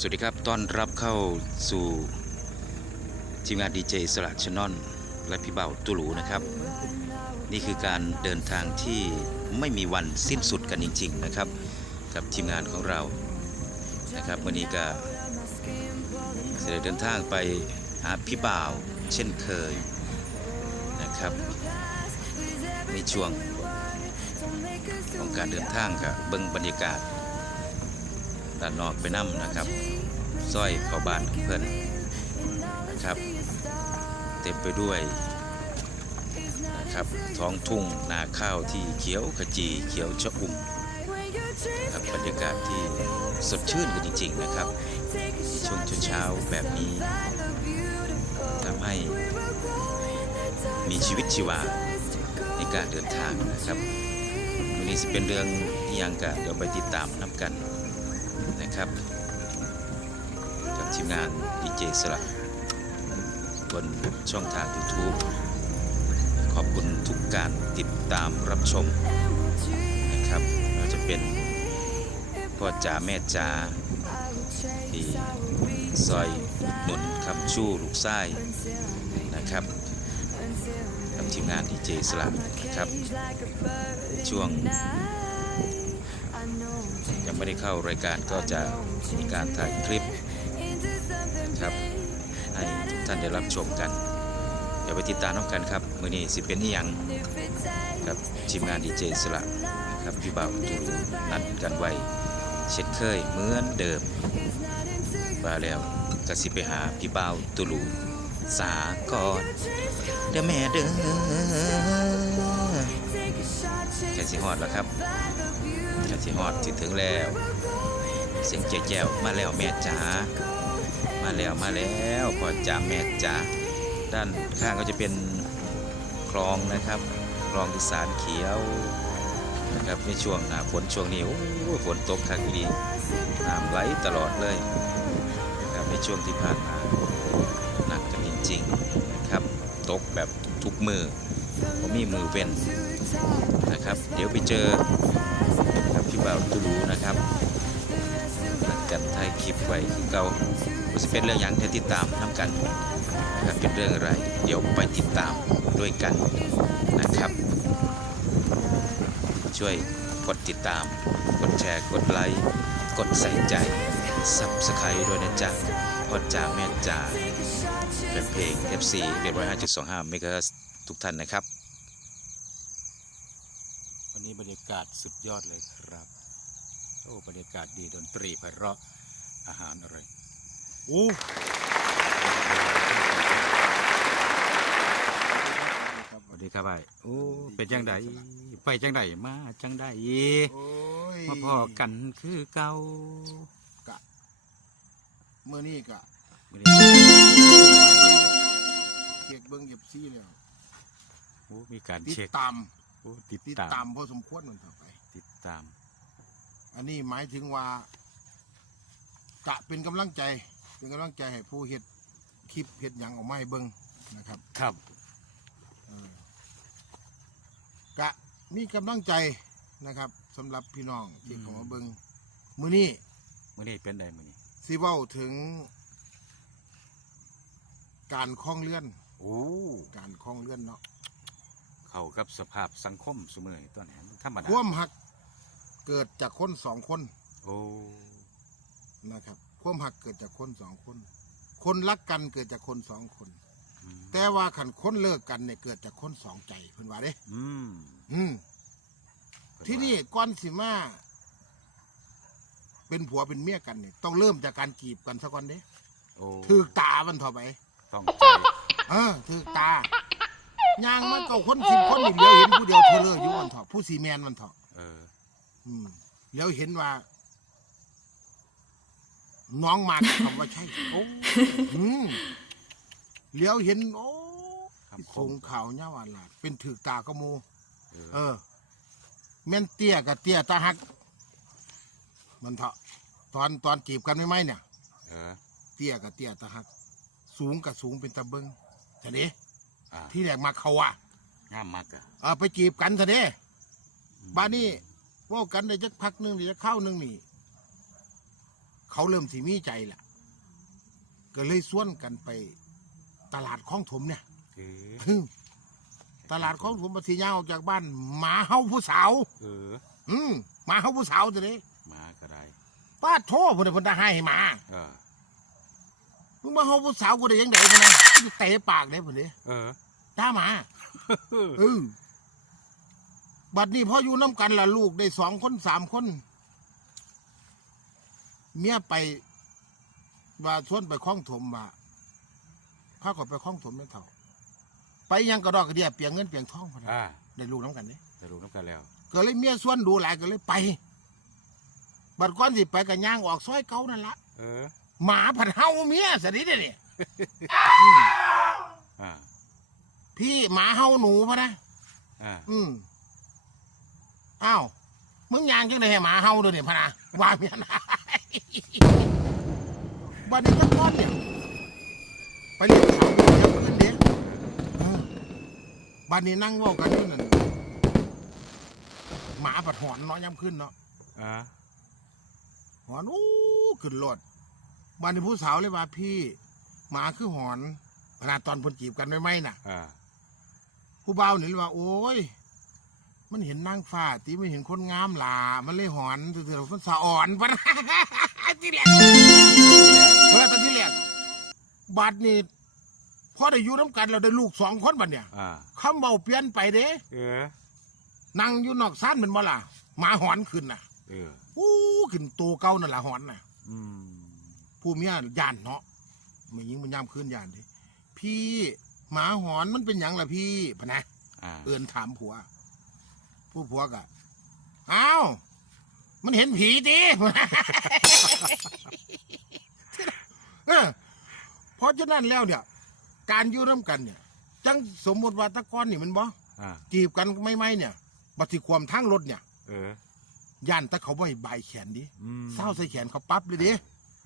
สวัสดีครับ ต้อนรับเข้าสู่ทีมงานดีเจสละชนอน และพี่เบาตุลูนะครับ นี่คือการเดินทางที่ไม่มีวันสิ้นสุดกันจริง ๆนะครับ กับทีมงานของเรา นะครับวันนี้ก็จะได้เดินทางไปหาพี่บ่าวเช่นเคยนะครับ ในช่วงของการเดินทางกับเบิ้งบรรยากาศ ด้านนอกไปนั่มนะครับสร้อยเขาบ้านของเพื่อนนะครับ เต็มไปด้วยนะครับท้องทุ่งนาข้าวที่เขียวขจีเขียวชะอุ่มนะครับบรรยากาศที่สดชื่นกันจริง ๆนะครับ ช่วงเช้าแบบนี้ทำให้มีชีวิตชีวาในการเดินทางนะครับวันนี้จะเป็นเรื่องยังกะเดี๋ยวไปติดตามน้ำกัน นะครับกับทีมงานดีเจสลับนช่องทาง YouTube ขอบคุณทุกการติดตามรับชมนะครับไม่ว่าจะเป็นพ่อจ๋าแม่จ๋าที่ซอยหนุนคำชู้ลูกไส้นะครับกับทีมงานดีเจสลับนะครับช่วง ไม่ได้เข้ารายการก็จะมีการถ่ายคลิปนะครับให้ทุกท่านได้รับชมกันเดี๋ยวไปติดตามน้องกันครับ มือนี้สิเป็นนี่ยังกับทีมงานดีเจสละนะครับพี่บ่าวตูรูนัดกันไว้เช่นเคยเหมือนเดิมมาแล้วก็สิไปหาพี่บ่าวตูรูสาก่อนเด้อแม่เด้อแกสิฮอดแล้วครับก สิฮอดสิถึงแล้ว เสียงแจ้วมาแล้วแม่จ๋ามาแล้วมาแล้วพ่อจ๋าแม่จ๋าด้านข้างก็จะเป็นคลองนะครับคลองอีสานเขียวนะครับในช่วงหน้าฝนช่วงนี้โอ้ฝนตกคักดีน้ำไหลตลอดเลยนะครับในช่วงที่ผ่านมาหนักกันจริงๆนะครับตกแบบทุกมือผมมีมือเว้นนะครับ เดี๋ยวไปเจอ ไว้คือเก่าว่าจะเป็นเรื่องหยังให้ติดตามน้ำกันนะครับเป็นเรื่องอะไร เดี๋ยวไปติดตามด้วยกันนะครับ ช่วยกดติดตาม กดแชร์ กดไลค์ กดใส่ใจซับสไครต์ด้วยนะจ๊ะพอจ่าแม่จ่าเป็นเพลง FC เรียบร้อย5.25เมกะทุกท่านนะครับ วันนี้บรรยากาศสุดยอดเลยครับ โอ้ บรรยากาศดีดนตรีไพเราะ อาหารอร่อยโอ้สวัสดีครับไอ้โอ้เป็นจังไดไปจังไดมาจังไดโอ้ยมาพอกันคือเก่ากะเมื่อนี้กะมื้อนี้เคียกเบิ้งเหยียบซี่แล้วโอ้มีการติดเช็คตามโอ้ติดติดตามตามพอสมควรมันต่อไป ติดตาม อันนี้หมายถึงว่า กะเป็นกำลังใจ เป็นกำลังใจให้ผู้เฮ็ดคลิปเฮ็ดหยังออกมาให้เบิ้งนะครับครับ เออกะมีกำลังใจนะครับสำหรับพี่น้องที่เข้ามาเบิ้งมื้อนี้มื้อนี้เป็นไดมื้อนี้สิเว้าถึง การคล้องเลื่อน โอ้การคล้องเลื่อนเนาะเข้ากับสภาพสังคมสมัยตัวนี้ธรรมดาความหักเกิดจากคนสองคน โอ้ นะครับ ความหักเกิดจากคนสองคน คนรักกันเกิดจากคนสองคนอืมแต่ว่าขันคนเลิกกันเนี่ยเกิดจากคนสองใจเพิ่นว่าเด้ อืมอืมที่นี่ก้อนสิมา เป็นผัวเป็นเมียกันเนี่ยต้องเริ่มจากการจีบกันซะก่อนเด้โอ้ถือตามันเถอะไป ต้องใจเออถือตายางมันก็คนสิบคนนี่เหลียวเห็นผู้เดียวเธอเลยอยู่มันเถอะผู้สีแมนมันเถอะเออ อืมแล้วเห็นว่า น้องมากับคำว่าใช่ โอ้อืมเลี้ยวเห็น โอ้คำคส่มงข่าวเนี่ยว่าลาดเป็นถือตากระโม เออ เออ แม่นเตี้ยกับเตี้ยตาหัก มันเถอะตอนตอนจีบกันไม่ไหมเนี่ย เออ เตี้ยกับเตี้ยตาหัก สูงกับสูงเป็นตะเบิงทะเดอ่าที่แรกมาเขาอะงามมากอะเออไปจีบกันทะเดบ้านนี้เว่ากันได้จักพักหนึ่งเดี๋ยวจะเข้าหนึ่งนี่ เขาเริ่มสิมีใจละก็เลยส่วนกันไปตลาดคลองถมเนี่ยเออฮึ่มตลาดคลองถมปฏิญาออกจากบ้านหมาเฮาผู้สาว เอออืมหมาเฮาผู้สาวตัวนี้มาก็ได้ป้าโทษพุ่นน่ะเพุ่นตาให้หมาเออมึงมาเฮาผู้สาวกูได้ยังไงพุ่นนะอยู่เตะปากเลยพุ่นนี้เออตาหมาเออบัดนี้พออยู่น้ำกันล่ะลูกได้สองคนสามคน เมียไปว่าชวนไปคล้องถมว่าพาก็ไปคล้องถมไม่เท่า ไปยังกระดอกกระเดียเปียงเงินเปียงทองพอนะอ่าได้ลูกน้ำกันเนี่ยจะรู้น้ำกันแล้ว ก็เลยเมียส่วนดูหลายก็เลยไป บัดก้อนสิไปกับย่างออกซอยเก่านั่นละเออ หมาผัดเฮาเมียสนิทเนี่ยอ่า พี่หมาเฮาหนูพะนะอ่า อืมอ้าว มึงยางจังไดให้หมาเฮาเด้วยเนี่ยพะนะว่าเมียนะบัดนี้ตะก้อนเนี่ยไปเรียกเขาเดี๋ยวขึ้นเด็กบัดนี้นั่งเว่ากันอยู่นั่นหมาปัดหอนเนาะย้ำขึ้นเนาะอ่าหอนอู้ขึ้นรถบัดนี้ผู้สาวเลยว่าพี่หมาคือหอนขนาดตอนเพนจีบกันไม่ไม่น่ะอ่าผู้บ่าวนี่เลยว่าโอ้ย มันเห็นนางฟ้าตีไม่เห็นคนงามหลามันเลยหอนถือๆมันสะอ่อนปะที่แรกเออตอนที่แรกบัดนี้พอได้อยู่น้ำกันเราได้ลูกสองคนบัดเนี่ยอ่าคำเบาเปลี่ยนไปเด้เออนั่งอยู่นอกซ่านเป็นบ่ล่ะหมาหอนขึ้นน่ะเอออู้ขึ้นตัวเก่านั่นล่ะหอนน่ะอืมผู้เมียย่านเนาะไม่ยิงมันย่ำขึ้นย่านดิพี่หมาหอนมันเป็นหยังล่ะพี่พะนะอ่าเอื่นถามผัว ผู้ผัวก็อ้าวมันเห็นผีดิเออเพราะฉะนั้นแล้วเนี่ย การอยู่ร่วมกันเนี่ย จังสมมติว่าแตะกอนนี่มันบ่อ่าจีบกันไม่ไม่เนี่ยบัติความทั้งรถเนี่ย เออย่านแตะเขาบ่ให้ใบายแขนดิอืม เศร้าใส่แขนเขาปั๊บเลยดิ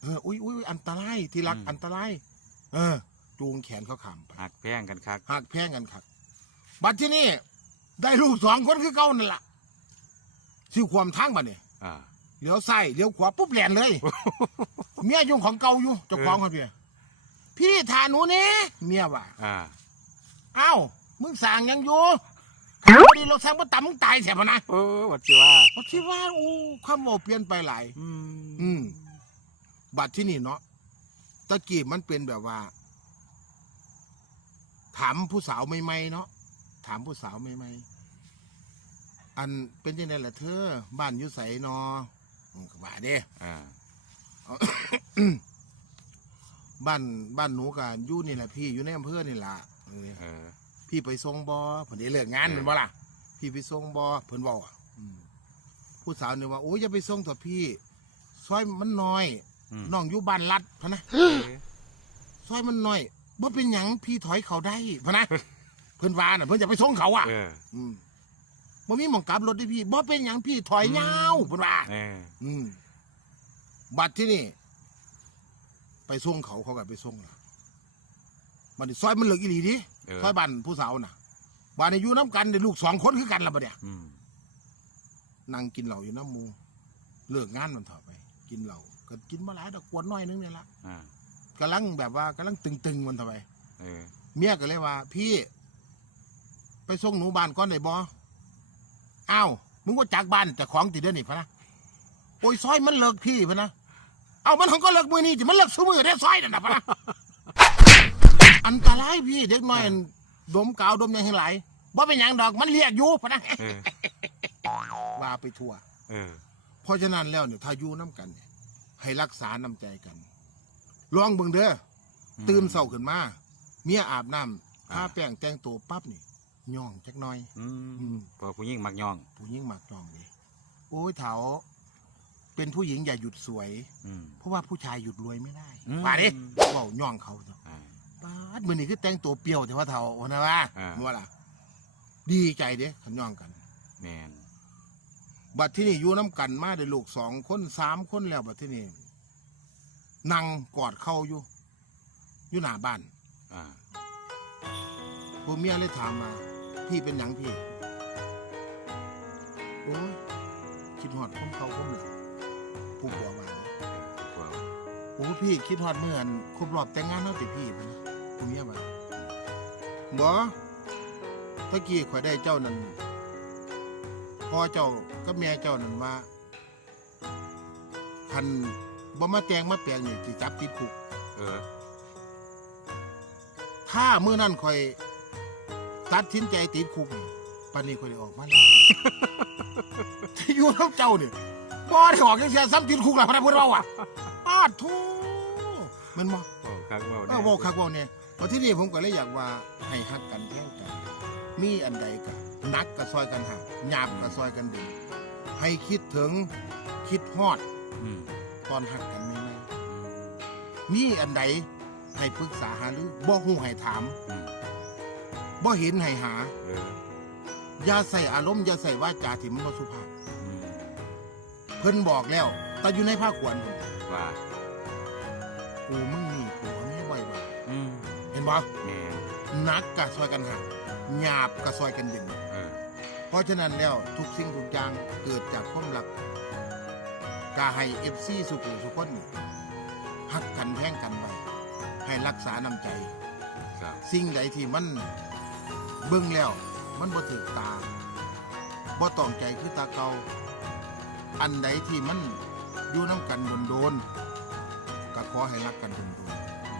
เอออุ้ยอุ้ยอันตรายที่รักอืม อันตรายเออ จูงแขนเขาขามไป หักแพงกันคักหักแพงกันครับ บัดที่นี่ ได้ลูกสองคนคือเก่านั่นล่ะสิความทางบัดเนี่ยอ่า เลี้ยวซ้ายเลี้ยวขวาปุ๊บแลนเลย เมียยุ่งของเก่าอยู่เจ้าของเขาพี่พี่ทาหนูเนี่ยเมียว่าอ่า เอ้ามึงสั่งยังอยู่ขาวดีเราสั่งมาต่ำมึงตายแถบนะเออวัดจิว่า เขาคิดว่าอู้คำบอกเปลี่ยนไปหลาย อืมอืมบัดที่นี่เนาะตะกี้มันเป็นแบบว่า ถามผู้สาวใหม่ๆเนาะ ถามผู้สาวใหม่ๆอันเป็นยังไงล่ะเธอ บ้านอยู่ใสนออืมก็ว่าเด้อ่าบ้านบ้านหนูกันอยู่นี่แหละพี่อยู่ในอำเภอนี่ล่ะเออเออพี่ไปส่งบอเพิ่นได้เลิกงานเออเป็นบ่ล่ะ พี่ไปส่งบอเพิ่นบอกผู้สาวนี่ว่าโอ้ยอย่าไปส่งเถอะพี่ซอยมันน้อยอืมน้องอยู่บ้านลัดพะนะเออซอยมันน้อยบ่เป็นหยังพี่ถอยเขาได้พะนะ เพิ่นว่าน่ะเพิ่นจะไปส่งเขาอะเอออืมบ่มีหมองกลับรถได้พี่บ่เป็นหยังพี่ถอยยาวเพิ่นว่า เอออืม บัตรที่นี่ ไปส่งเขาเขาก็ไปส่งล่ะบัดนี้ซอยมันเหลืออีหลีดิเออซอยบ้านผู้สาวน่ะบ้านนี้อยู่น้ำกันได้ลูกสองคนคือกันละบัดเนี่ยอืมนั่งกินเหล้าอยู่น้ำหมูเลิกงานมันเถอะไป กินเหล้าก็กินมาหลายดอกกวนน้อยนึงเนี่ยละอ่ากำลังแบบว่ากำลังตึงๆมันเถอะไป เออเมียก็เลยว่า พี่ ไปส่งหนูบ้านก่อนได้บ่อ้าวมึงว่าจากบ้านแต่ของติดเด้อนี่พะนะโอ้ยซอยมันเลิกพี่พะนะเอามันของก็เลิกมือนี่จิมันเลิกซื้อมือได้ซอยนั่นนะพะนะอันตรายพี่เด็กน้อยอันดมกาวดมหยังให้ไหลายบ่เป็นหยังดอกมันเรียกอยู่พะนะเออว่าไปทั่ว เออ เพราะฉะนั้นแล้วเนี่ยถ้าอยู่น้ำกันเนี่ยให้รักษาน้ำใจกัน ลองเบิ่งเด้ออตื่นเศร้าขึ้นมา เมียอาบน้ำทาอ่าแป้งแต่งตัวปั๊บนี่ ย่องจักหน่อย อือืมมพอผู้หญิงมักย่อง ผู้หญิงมักย่องเลยโอ้ยเถาเป็นผู้หญิงอย่าหยุดสวย อืม เพราะว่าผู้ชายหยุดรวยไม่ได้อืม ว่าดิเว่าย่องเขาเถอะอ่า ป้าดมือนี้คือแต่งตัวเปรี้ยวแต่ว่าเถาโอ้นะว่าอ่า ว่าล่ะ ดีใจเด้ขันย่องกัน แมนบัดที่นี่อยู่น้ำกันมาได้ลูกสองคนสามคนแล้วบัดที่นี่นั่งกอดเข้าอยู่ อยู่หน้าบ้านอ่า ผู้เมียเลยถามมา พี่เป็นหยังพี่ โอ้ยคิดหอดคนเขาคนหลังผู้บัวมาเนี่ยกลัวโอ้พี่คิดฮอดเมื่ออันครบรอบแต่งงานเฮาติพี่พะนะผมเนี่ยบ่บ่ตะกี้ข่อยได้เจ้านั่นพ่อเจ้ากับแม่เจ้านั่นว่าคันบ่มาแต่งมาแปลงนี่สิจับติดคุก เออ ถ้ามื้อนั้นข่อย ตัดสินใจติดคุกนี่ปานนี้ข่อยได้ออกมาแล้วที่อยู่กับเจ้านี่บ่ได้ออกจังซี่ซ้ำติดคุกล่ะพระพุทธเจ้าอะอ้าโธ่แมันบ่บอกคักเว่าเออเว่าคักเว่าเนี่ยพอที่นี่ผมก็เลยอยากว่าให้ฮักกันแท่งกัน มีอันใดก็นักก็ซอยกันหักหยาบก็ซอยกันดึงให้คิดถึงคิดฮอดอืมตอนหักกันไม่ไม่ๆมีอันใดให้ปรึกษาหาหรือบ่ฮู้ให้ถาม อืม บ่เห็นให้หา เอออย่าใส่อารมณ์อย่าใส่วาจาที่มันบ่สุภาพ อืมเพิ่นบอกแล้ว แต่อยู่ในภาคขวัญพุ่นว่ากูมึงนี่กูเอาแม่บ่อยว่าอืมเห็นบ่แม่นนักก็ซอยกันหักหยาบก็ซอยกันดึงเออเพราะฉะนั้นแล้วทุกสิ่งทุกอย่างเกิดจากความรักกาให้เอฟซีสุขุสุขคนนี่หักกันแพ่งกันไว้ให้รักษาน้ำใจ ครับสิ่งใดที่มัน เบิ่งแล้วมันบ่ถึกตาบ่ต้องใจคือตาเกาอันใดที่มันอยู่น้ำกันโดนๆก็ขอให้รักกันโดน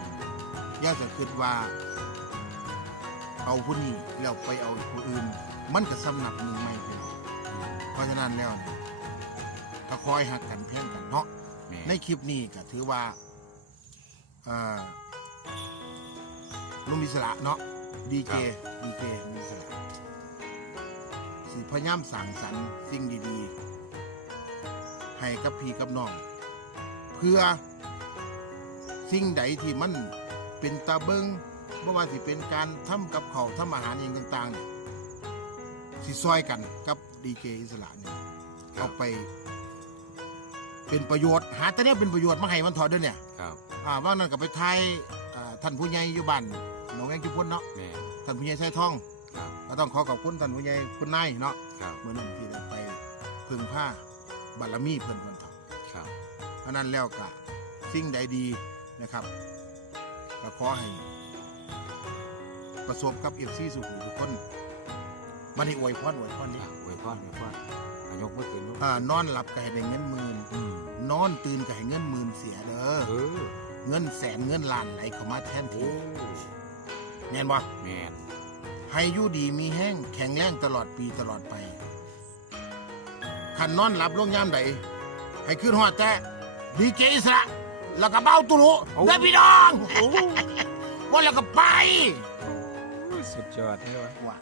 ๆอย่าจะคิดว่า เอาผู้นี้แล้วไปเอาผู้อื่น มันก็สำนักมือไม่ไปหรอกเพราะฉะนั้นแล้วเนี่ยก็คอยหักกันแพ่งกันเนาะแม่ในคลิปนี้ก็ถือว่าอ่าลุงมิสระเนาะ ดีเจดีเจลุงมิสระสิพยายามสั่งสรรค์สิ่งดีๆ ให้กับพี่กับน้อง เพื่อสิ่งใดที่มันเป็นตาเบิงบ่ว่าสิเป็นการทำกับเขาวทำอาหารเองต่างๆเนี่ยสิซอยกันกับดีเจอิสระเนี่ยออกไป เป็นประโยชน์หาแต่เนี้ยเป็นประโยชน์มาให้มันถอดเด้วยเนี่ยครับอ่าว่างนั้นก็ไปทายอ่าท่านผู้ใหญ่อยู่บ้านหนองแองจุพนเนาะแม่น ท่านผู้ใหญ่ใส่ทองครับก็ต้องขอขอบคุณท่านผู้ใหญ่คุณนายเนาะครับเมื่อนั้นที่ได้ไปพึ่งผ้าบารมีเพิ่นเพิ่นทองครับอันนั้นแล้วก็สิ่งใดดีนะครับก็ขอให้ ประสบกับเอฟซีสุขุมทุกคนมันนี่อวยพรอวยพรนี่อะอวยพรอวยพรอายกมือขึ้นลูกอ่านอนหลับก็ให้ได้เงินหมื่นอืมนอนตื่นก็ให้เงินหมื่นเสียเด้อเออเงินแสนเงินล้านไหลเข้ามาแทนโอ้ที่ แน่นบ่แม่นให้อยู่ดีมีแห้งแข็งแรงตลอดปีตลอดไปขันนอนหลับลงยามใดให้ขึ้นหอดแต่ดีเจอิสระแล้วก็เบ้าตุลุเด้อพี่น้องโอ้ว่าแล้วก็ไป สุดยอดเลยวะ ว่า